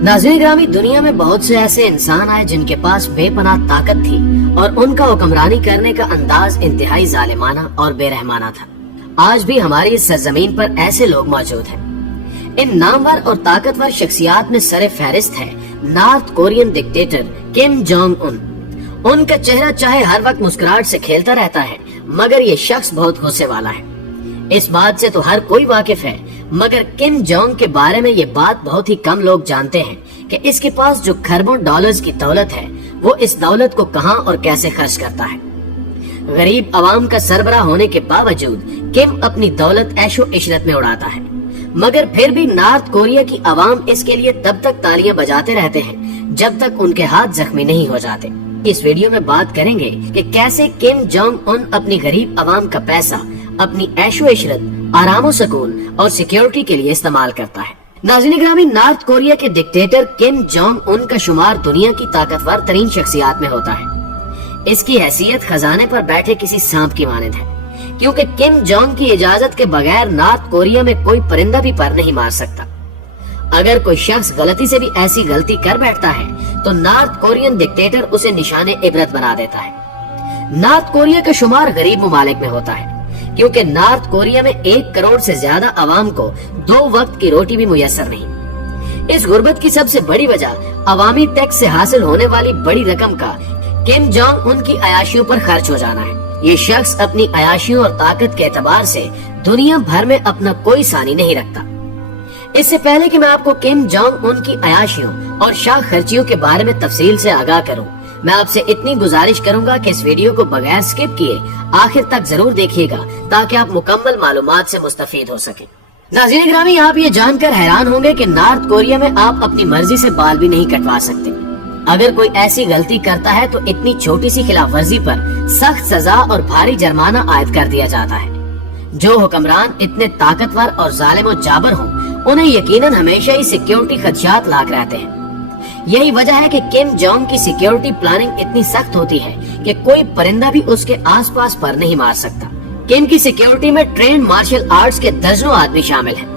नाज़रीन ग्रामी, दुनिया में बहुत से ऐसे इंसान आए जिनके पास बेपनाह ताकत थी और उनका हुक्मरानी करने का अंदाज इंतहाई जालिमाना और बेरहमाना था। आज भी हमारी इस सरजमीन पर ऐसे लोग मौजूद हैं। इन नामवर और ताकतवर शख्सियात में सरे फहरिस्त है north Korean dictator Kim Jong Un. उनका चेहरा चाहे हर वक्त मुस्कुराहट से खेलता रहता है, मगर ये शख्स बहुत गुस्से वाला है। इस बात से तो हर कोई वाकिफ है, मगर किम जोंग के बारे में ये बात बहुत ही कम लोग जानते हैं कि इसके पास जो खरबों डॉलर्स की दौलत है, वो इस दौलत को कहां और कैसे खर्च करता है। गरीब आवाम का सरबराह होने के बावजूद किम अपनी दौलत ऐशो इशरत में उड़ाता है, मगर फिर भी नॉर्थ कोरिया की आवाम इसके लिए तब तक तालियां बजाते रहते हैं जब तक उनके हाथ जख्मी नहीं हो जाते। इस वीडियो में बात करेंगे कि कैसे किम जोंग उन अपनी गरीब आवाम का पैसा अपनी ऐशो इशरत, आराम सुकून और सिक्योरिटी के लिए इस्तेमाल करता है। नाज़रीन ग्रामी, नॉर्थ कोरिया के डिक्टेटर किम जोंग उन का शुमार दुनिया की ताकतवर तरीन शख्सियात में होता है। इसकी हैसियत खजाने पर बैठे किसी सांप की मानद है, क्योंकि किम जोंग की इजाजत के बगैर नॉर्थ कोरिया में कोई परिंदा भी पर नहीं मार सकता। अगर कोई शख्स गलती से भी ऐसी गलती कर बैठता है तो नॉर्थ कोरियन डिक्टेटर उसे निशाने इबरत बना देता है। नॉर्थ कोरिया का शुमार गरीब ममालिक में होता है, क्योंकि नॉर्थ कोरिया में 1 करोड़ से ज्यादा आवाम को 2 वक्त की रोटी भी मुयस्सर नहीं। इस गुर्बत की सबसे बड़ी वजह अवामी टैक्स से हासिल होने वाली बड़ी रकम का किम जोंग उनकी अयाशियों पर खर्च हो जाना है। ये शख्स अपनी अयाशियों और ताकत के एतबार से दुनिया भर में अपना कोई सानी नहीं रखता। इससे पहले कि मैं आपको किम जोंग उनकी अयाशियों और शाह खर्चियों के बारे में तफसील से आगाह करूं, मैं आपसे इतनी गुजारिश करूंगा कि इस वीडियो को बगैर स्किप किए आखिर तक जरूर देखिएगा, ताकि आप मुकम्मल मालूमात से मुस्तफीद हो सकें। नाज़रीन ग्रामी, आप ये जानकर हैरान होंगे कि नॉर्थ कोरिया में आप अपनी मर्जी से बाल भी नहीं कटवा सकते। अगर कोई ऐसी गलती करता है तो इतनी छोटी सी खिलाफ वर्जी पर सख्त सजा और भारी जुर्माना आयद कर दिया जाता है। जो हुक्मरान इतने ताकतवर और जालिम और जाबर हों, उन्हें यकीनन हमेशा ही सिक्योरिटी खदशात लाक रहते हैं। यही वजह है कि किम जोंग की सिक्योरिटी प्लानिंग इतनी सख्त होती है कि कोई परिंदा भी उसके आसपास पर नहीं मार सकता। किम की सिक्योरिटी में ट्रेन मार्शल आर्ट्स के दर्जनों आदमी शामिल हैं।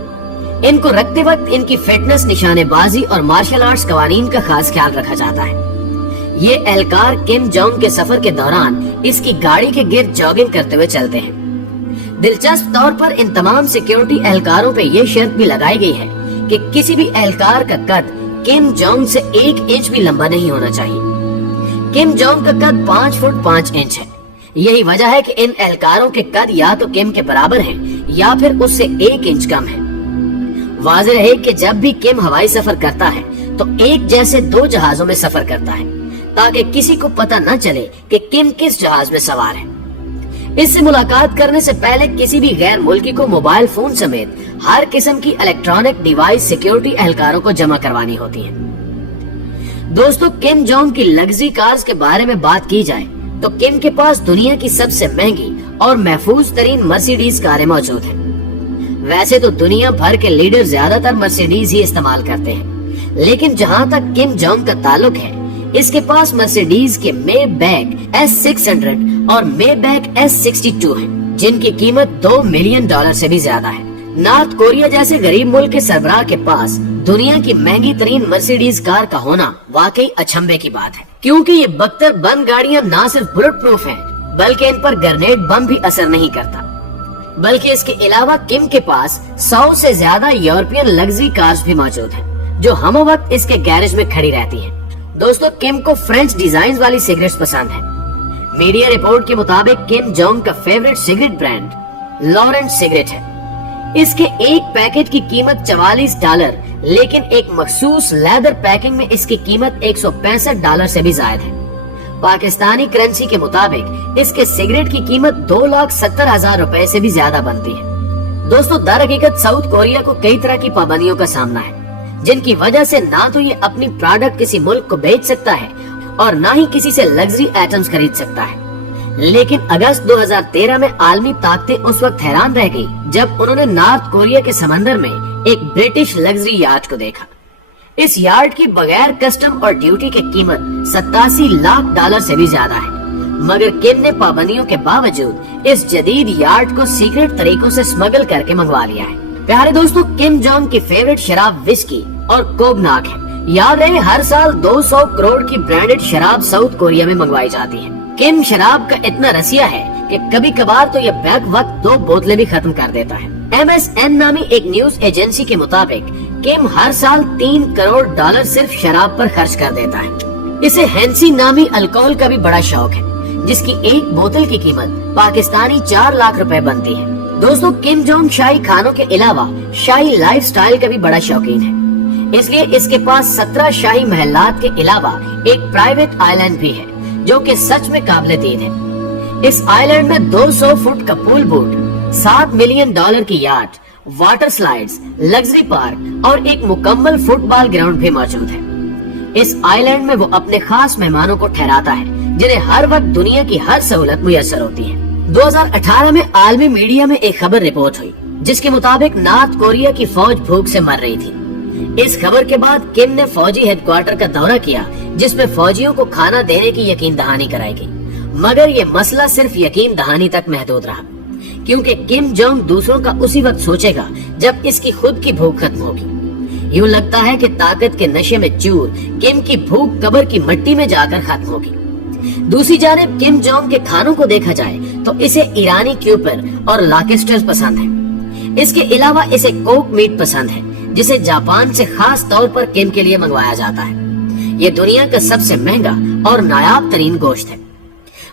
इनको रखते वक्त इनकी फिटनेस, निशानेबाजी और मार्शल आर्ट्स कवानीन का खास ख्याल रखा जाता है। ये एहलकार किम जोंग के सफर के दौरान इसकी गाड़ी के गिर्द जॉगिंग करते हुए चलते हैं। दिलचस्प तौर पर इन तमाम सिक्योरिटी एहलकारों पे ये शर्त भी लगाई गई है कि किसी भी एहलकार का कद किम जोंग से 1 इंच भी लंबा नहीं होना चाहिए। किम जोंग का कद 5 फुट 5 इंच है। यही वजह है कि इन एहलकारों के कद या तो किम के बराबर हैं या फिर उससे 1 इंच कम है। वाज़ेह है कि जब भी किम हवाई सफर करता है तो एक जैसे 2 जहाजों में सफर करता है, ताकि किसी को पता न चले कि किम किस जहाज में सवार है। इससे मुलाकात करने से पहले किसी भी गैर मुल्की को मोबाइल फोन समेत हर किस्म की इलेक्ट्रॉनिक डिवाइस सिक्योरिटी एहलकारों को जमा करवानी होती है। दोस्तों, किम जोंग की लग्जरी कार्स के बारे में बात की जाए तो किम के पास दुनिया की सबसे महंगी और महफूज तरीन मर्सिडीज कारें मौजूद हैं। वैसे तो दुनिया भर के लीडर ज्यादातर मर्सिडीज ही इस्तेमाल करते हैं, लेकिन जहां तक किम जोंग का ताल्लुक है, इसके पास मर्सिडीज के मेबैक S600 और मेबैक S62 हैं, जिनकी कीमत $2 मिलियन से भी ज्यादा है। नॉर्थ कोरिया जैसे गरीब मुल्क के सरबराह के पास दुनिया की महंगी तरीन मर्सिडीज कार का होना वाकई अचंभे की बात है, क्योंकि ये बख्तर बंद गाड़ियां न सिर्फ बुलेट प्रूफ हैं, बल्कि इन पर ग्रेनेड बम भी असर नहीं करता। बल्कि इसके अलावा किम के पास 100 से ज्यादा यूरोपियन लग्जरी कार्स भी मौजूद हैं, जो हम वक्त इसके गैरेज में खड़ी रहती हैं। दोस्तों, किम को फ्रेंच डिजाइन वाली सिगरेट्स पसंद है। मीडिया रिपोर्ट के मुताबिक किम जोंग का favourite cigarette brand Laurent cigarette है। इसके एक पैकेट की कीमत $44, लेकिन एक मखसूस लेदर पैकिंग में इसकी कीमत $165 से भी ज्यादा है। पाकिस्तानी करेंसी के मुताबिक इसके सिगरेट की कीमत 2,70,000 रुपए से भी ज्यादा बनती है। दोस्तों, दर हकीकत साउथ कोरिया को कई तरह की पाबंदियों का सामना है, जिनकी वजह से ना तो ये अपनी प्रोडक्ट किसी मुल्क को बेच सकता है और ना ही किसी से लग्जरी आइटम्स खरीद सकता है। लेकिन अगस्त 2013 में आलमी ताकतें उस वक्त हैरान रह गई जब उन्होंने नॉर्थ कोरिया के समंदर में एक ब्रिटिश लग्जरी यार्ड को देखा। इस यार्ड की बगैर कस्टम और ड्यूटी की कीमत $87 लाख से भी ज्यादा है, मगर किम ने पाबंदियों के बावजूद इस जदीद यार्ड को सीक्रेट तरीकों से स्मगल करके मंगवा लिया है। प्यारे दोस्तों, किम जोंग की फेवरेट शराब विस्की और कोगनाक है, याद रहे हर साल 200 करोड़ की ब्रांडेड शराब साउथ कोरिया में मंगवाई जाती है। किम शराब का इतना रसिया है कि कभी कभार तो ये बैक वक्त 2 बोतलें भी खत्म कर देता है। MSN नामी एक न्यूज एजेंसी के मुताबिक किम हर साल $3 करोड़ सिर्फ शराब पर खर्च कर देता है। इसे हेंसी नामी अल्कोहल का भी बड़ा शौक है, जिसकी एक बोतल की कीमत पाकिस्तानी 4 लाख रुपए बनती है। दोस्तों, किम जोंग शाही खानों के अलावा शाही लाइफस्टाइल का भी बड़ा शौकीन है, इसलिए इसके पास 17 शाही महलात के अलावा एक प्राइवेट आइलैंड भी है, जो कि सच में काबिले दीद है। इस आइलैंड में 200 फुट का पूल बोट, $7 मिलियन की yacht, water slides, luxury park और एक मुकम्मल फुटबॉल ग्राउंड भी मौजूद है। इस आइलैंड में वो अपने खास मेहमानों को ठहराता है, जिन्हें हर वक्त दुनिया की हर सहूलत मुयस्सर होती है। 2018 में आलमी मीडिया में एक खबर रिपोर्ट हुई, जिसके मुताबिक नॉर्थ कोरिया की फौज भूख से मर रही थी। इस खबर के बाद किम ने फौजी हेडक्वार्टर का दौरा किया, जिसमें फौजियों को खाना देने की यकीन दहानी कराई गई। मगर ये मसला सिर्फ यकीन दहानी तक महदूद रहा, क्योंकि किम जोंग दूसरों का उसी वक्त सोचेगा जब इसकी खुद की भूख खत्म होगी। यूँ लगता है कि ताकत के नशे में चूर किम की भूख कब्र की मिट्टी में जाकर खत्म होगी। दूसरी जानिब किम जोंग के खानों को देखा जाए तो इसे ईरानी क्यूपर और लॉबस्टर पसंद है। इसके अलावा इसे कोक मीट पसंद है, जिसे जापान से खास तौर पर किम के लिए मंगवाया जाता है। ये दुनिया का सबसे महंगा और नायाब तरीन गोश्त है।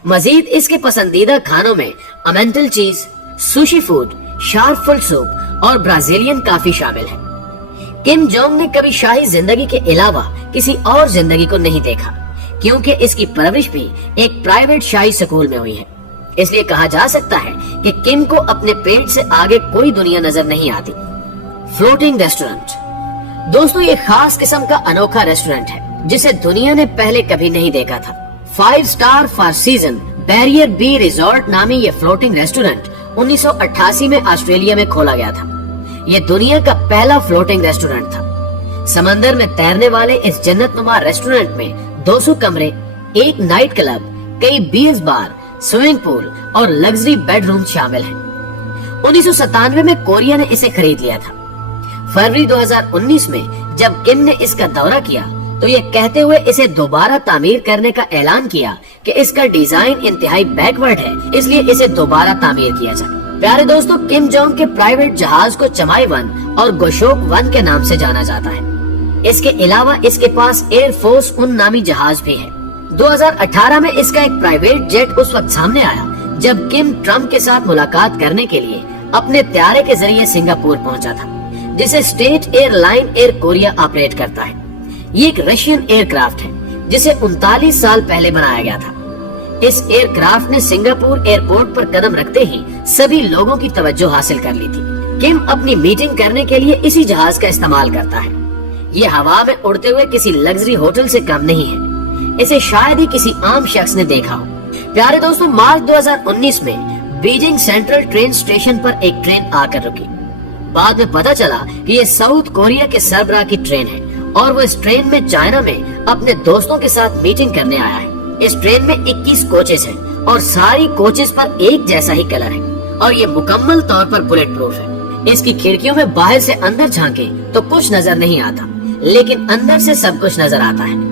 मजीद इसके पसंदीदा खानों में Emmental cheese, sushi food, shark fin soup और ब्राजीलियन कॉफी शामिल है। किम जोंग ने कभी शाही जिंदगी के अलावा किसी और जिंदगी को नहीं देखा, क्योंकि इसकी परवरिश भी एक प्राइवेट शाही स्कूल में हुई है। इसलिए कहा जा सकता है कि किम को अपने पेट से आगे कोई दुनिया नजर नहीं आती। Floating restaurant. दोस्तों, ये खास किस्म का अनोखा रेस्टोरेंट है, जिसे दुनिया ने पहले कभी नहीं देखा था। 5 स्टार 4 सीजन बैरियर बी रिजॉर्ट नामी ये फ्लोटिंग रेस्टोरेंट 1988 में ऑस्ट्रेलिया में खोला गया था। ये दुनिया का पहला फ्लोटिंग रेस्टोरेंट था। समंदर में तैरने वाले इस जन्नतनुमा रेस्टोरेंट में 200 कमरे, एक नाइट क्लब, कई बीयर्स बार, स्विमिंग पूल और लग्जरी बेडरूम शामिल हैं। 1997 में कोरिया ने इसे खरीद लिया था। फरवरी 2019 में जब किम ने इसका दौरा किया तो ये कहते हुए इसे दोबारा तामीर करने का ऐलान किया कि इसका डिजाइन इंतहाई बैकवर्ड है, इसलिए इसे दोबारा तामीर किया जाए। प्यारे दोस्तों, किम जोंग के प्राइवेट जहाज को चमाई 1 और गोशोक 1 के नाम से जाना जाता है। इसके अलावा इसके पास एयरफोर्स 1 नामी जहाज भी है। 2018 में इसका एक प्राइवेट जेट उस वक्त सामने आया जब किम ट्रम्प के साथ मुलाकात करने के लिए अपने त्यारे के जरिए सिंगापुर पहुंचा था, जिसे state airline air Korea operate करता है। ये एक रशियन एयरक्राफ्ट है, जिसे 39 साल पहले बनाया गया था। इस एयरक्राफ्ट ने सिंगापुर एयरपोर्ट पर कदम रखते ही सभी लोगों की तवज्जो हासिल कर ली थी। किम अपनी मीटिंग करने के लिए इसी जहाज का इस्तेमाल करता है। ये हवा में उड़ते हुए किसी लग्जरी होटल से कम नहीं है। इसे शायद ही किसी आम शख्स ने देखा हो। प्यारे दोस्तों, मार्च 2019 में बीजिंग सेंट्रल ट्रेन स्टेशन पर एक ट्रेन आकर रुकी। बाद में पता चला कि ये साउथ कोरिया के सरबराह की ट्रेन है और वो इस ट्रेन में चाइना में अपने दोस्तों के साथ मीटिंग करने आया है। इस ट्रेन में 21 कोचेस हैं और सारी कोचेस पर एक जैसा ही कलर है और ये मुकम्मल तौर पर बुलेट प्रूफ है। इसकी खिड़कियों में बाहर से अंदर झांके तो कुछ नजर नहीं आता, लेकिन अंदर से सब कुछ नजर आता है।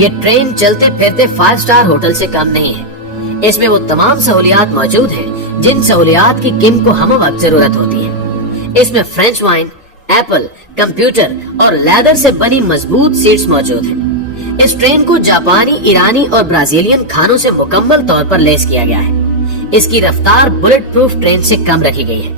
ये ट्रेन चलते फिरते 5 स्टार होटल से कम नहीं है। इसमें वो तमाम सहूलियात मौजूद हैं जिन सहूलियात की किम को हम वक्त जरूरत होती है। इसमें फ्रेंच वाइन, एप्पल, कंप्यूटर और लेदर से बनी मजबूत सीट्स मौजूद हैं। इस ट्रेन को जापानी, ईरानी और ब्राजीलियन खानों से मुकम्मल तौर पर लेस किया गया है। इसकी रफ्तार बुलेट प्रूफ ट्रेन से कम रखी गई है,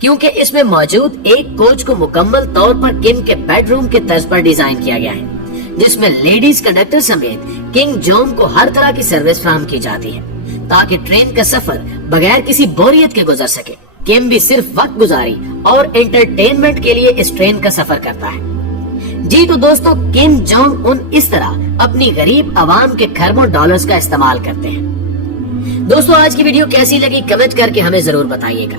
क्योंकि इसमें मौजूद एक कोच को मुकम्मल तौर पर किम के बेडरूम के तर्ज पर डिजाइन किया गया है, जिसमें लेडीज कंडक्टर समेत किम जोंग को हर तरह की सर्विस फराहम की जाती है, ताकि ट्रेन का सफर बगैर किसी बोरियत के गुजर सके। किम भी सिर्फ वक्त गुजारी और एंटरटेनमेंट के लिए इस ट्रेन का सफर करता है। जी तो दोस्तों, किम जोंग उन इस तरह अपनी गरीब आवाम के खरबों डॉलर्स का इस्तेमाल करते हैं। दोस्तों, आज की वीडियो कैसी लगी कमेंट करके हमें जरूर बताइएगा।